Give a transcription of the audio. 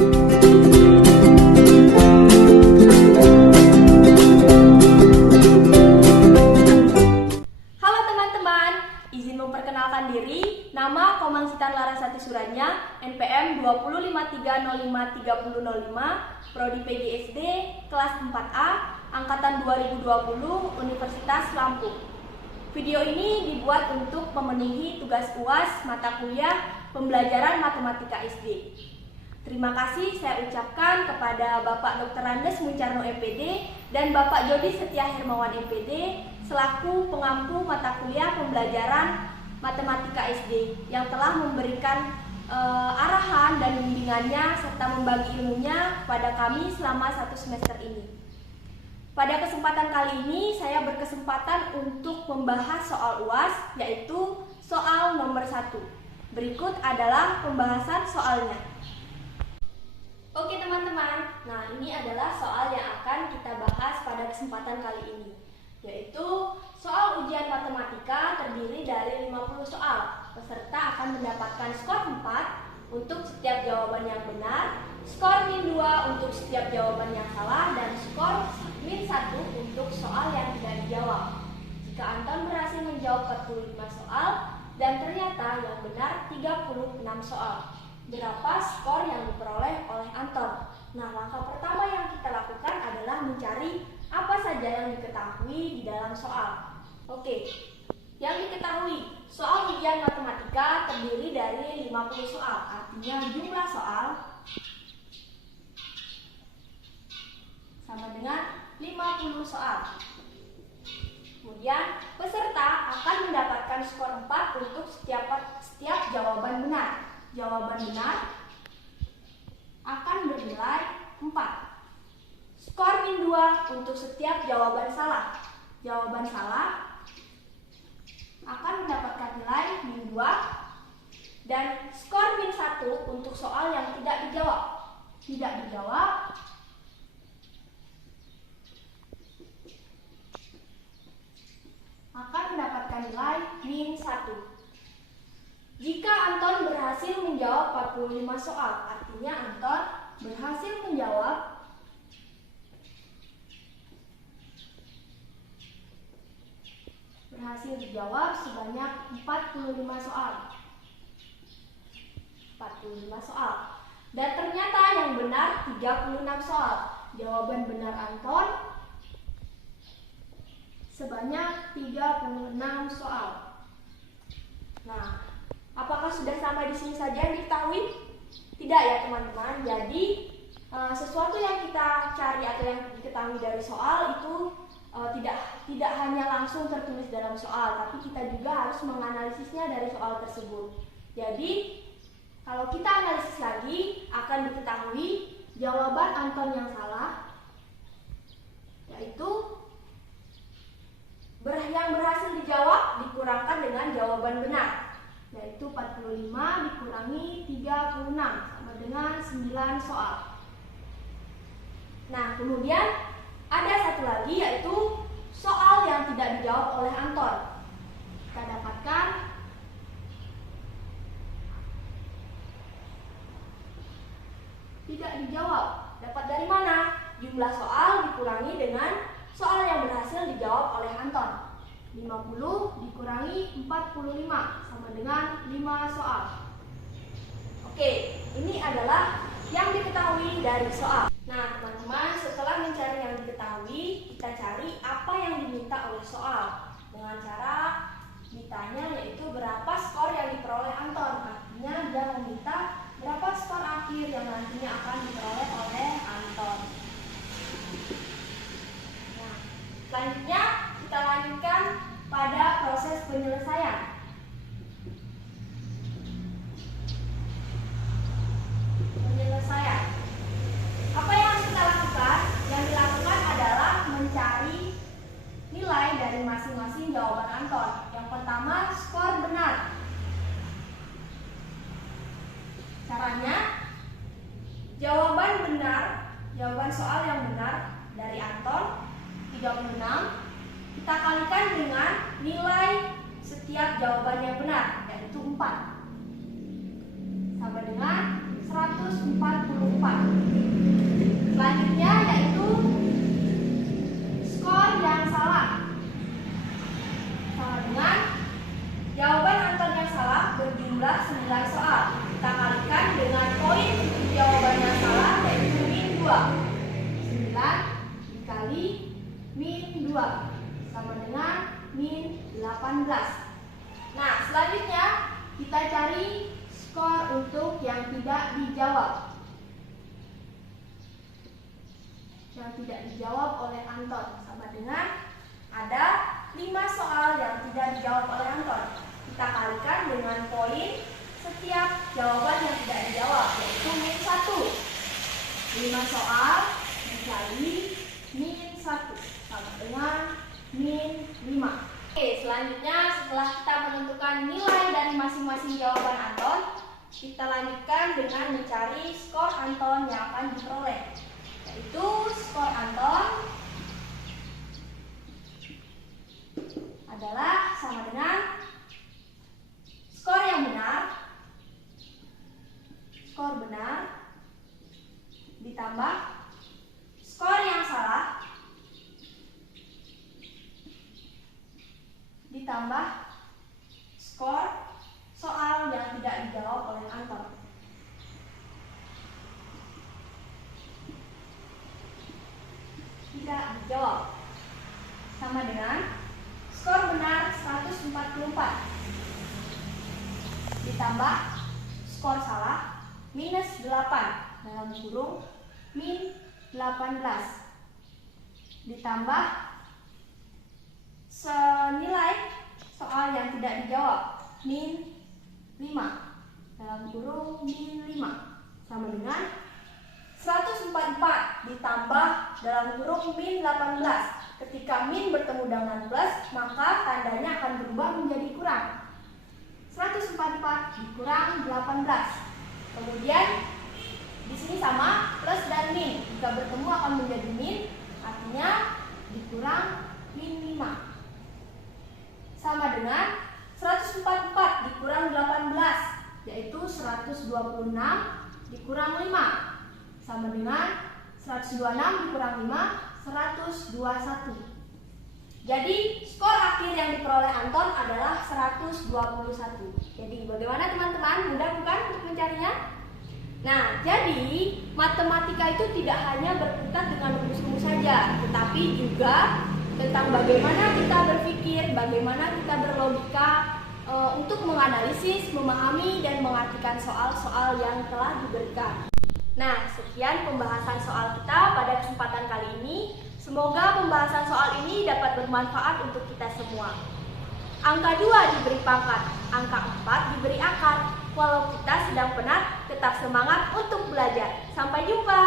Halo teman-teman, izin memperkenalkan diri. Nama Komangsitan Larasati Suranya, NPM 205305305, Prodi PGSD, kelas 4A, Angkatan 2020, Universitas Lampung. Video ini dibuat untuk memenuhi tugas UAS mata kuliah pembelajaran matematika SD. Terima kasih saya ucapkan kepada Bapak Dr. Andes Muncarno MPD dan Bapak Jody Setia Hermawan MPD selaku pengampu mata kuliah pembelajaran matematika SD yang telah memberikan arahan dan bimbingannya serta membagi ilmunya kepada kami selama 1 semester ini. Pada kesempatan kali ini saya berkesempatan untuk membahas soal UAS, yaitu soal nomor 1. Berikut adalah pembahasan soalnya. Oke teman-teman, nah ini adalah soal yang akan kita bahas pada kesempatan kali ini, yaitu soal ujian matematika terdiri dari 50 soal. Peserta akan mendapatkan skor 4 untuk setiap jawaban yang benar, skor -2 untuk setiap jawaban yang salah, dan skor -1 untuk soal yang tidak dijawab. Jika Anton berhasil menjawab 45 soal dan ternyata yang benar 36 soal, berapa skor yang diperoleh oleh Anton? Nah, langkah pertama yang kita lakukan adalah mencari apa saja yang diketahui di dalam soal. Oke, yang diketahui, soal ujian matematika terdiri dari 50 soal, artinya jumlah soal sama dengan 50 soal. Kemudian, peserta akan mendapatkan skor 4 untuk setiap jawaban benar. Jawaban benar akan bernilai 4. Skor -2 untuk setiap jawaban salah. Jawaban salah akan mendapatkan nilai -2 dan skor -1 untuk soal yang tidak dijawab. Tidak dijawab akan mendapatkan nilai -1. Jika Anton berhasil menjawab 45 soal, artinya Anton berhasil dijawab sebanyak 45 soal. 45 soal. Dan ternyata yang benar 36 soal. Jawaban benar Anton sebanyak 36 soal. Nah, apakah sudah sampai di sini saja yang diketahui? Tidak ya teman-teman. Jadi sesuatu yang kita cari atau yang diketahui dari soal itu tidak hanya langsung tertulis dalam soal, tapi kita juga harus menganalisisnya dari soal tersebut. Jadi kalau kita analisis lagi akan diketahui jawaban Anton yang salah, yaitu yang berhasil dijawab dikurangkan dengan jawaban benar, yaitu 45 dikurangi 36 sama dengan 9 soal. Nah, kemudian ada satu lagi yaitu soal yang tidak dijawab oleh Anton. Kita dapatkan tidak dijawab. Dapat dari mana? Jumlah soal dikurangi dengan soal yang berhasil dijawab oleh Anton. 50 dikurangi 45 sama dengan 5 soal. Oke, ini adalah yang diketahui dari soal. Nah, teman-teman, setelah mencari yang diketahui, kita cari apa yang diminta oleh soal. Dengan cara ditanya yaitu berapa skor yang diperoleh Anton. Artinya dia meminta berapa skor akhir yang nantinya akan diperoleh oleh Anton. Nah, selanjutnya kita lanjutkan pada proses penyelesaian. Apa yang harus kita lakukan? Yang dilakukan adalah mencari nilai dari masing-masing jawaban Anton. Yang pertama, skor benar. Caranya, jawaban soal yang benar dari Anton 36 kita kalikan dengan nilai setiap jawaban yang benar, yaitu 4, sama dengan 144. dijawab. Yang tidak dijawab oleh Anton sama dengan ada 5 soal yang tidak dijawab oleh Anton. Kita kalikan dengan poin setiap jawaban yang tidak dijawab, yaitu -1. 5 soal dikali -1 sama dengan -5. Oke, selanjutnya setelah kita menentukan nilai dari masing-masing jawaban Anton, kita lanjutkan dengan mencari skor Anton yang akan diperoleh, yaitu skor Anton adalah sama dengan skor yang benar, skor benar ditambah skor yang salah ditambah skor soal yang tidak dijawab oleh Anton. Tidak dijawab sama dengan skor benar 144 ditambah skor salah -8 dalam kurung -18 ditambah senilai soal yang tidak dijawab -5 dalam kurung -5 sama dengan 144 ditambah dalam kurung -18. Ketika min bertemu dengan plus, maka tandanya akan berubah menjadi kurang. 144 dikurang 18. Kemudian di sini sama plus dan min. Jika bertemu akan menjadi min, artinya dikurang -5. Sama dengan 144 dikurang 18, yaitu 126 dikurang 5. Sama dengan 126 dikurang 5, 121. Jadi skor akhir yang diperoleh Anton adalah 121. Jadi bagaimana teman-teman? Mudah bukan untuk mencarinya? Nah, jadi matematika itu tidak hanya berkutat dengan rumus-rumus saja, tetapi juga tentang bagaimana kita berpikir, bagaimana kita berlogika untuk menganalisis, memahami, dan mengartikan soal-soal yang telah diberikan. Nah, sekian pembahasan soal kita pada kesempatan kali ini. Semoga pembahasan soal ini dapat bermanfaat untuk kita semua. Angka 2 diberi pangkat, angka 4 diberi akar. Walau kita sedang penat, tetap semangat untuk belajar. Sampai jumpa.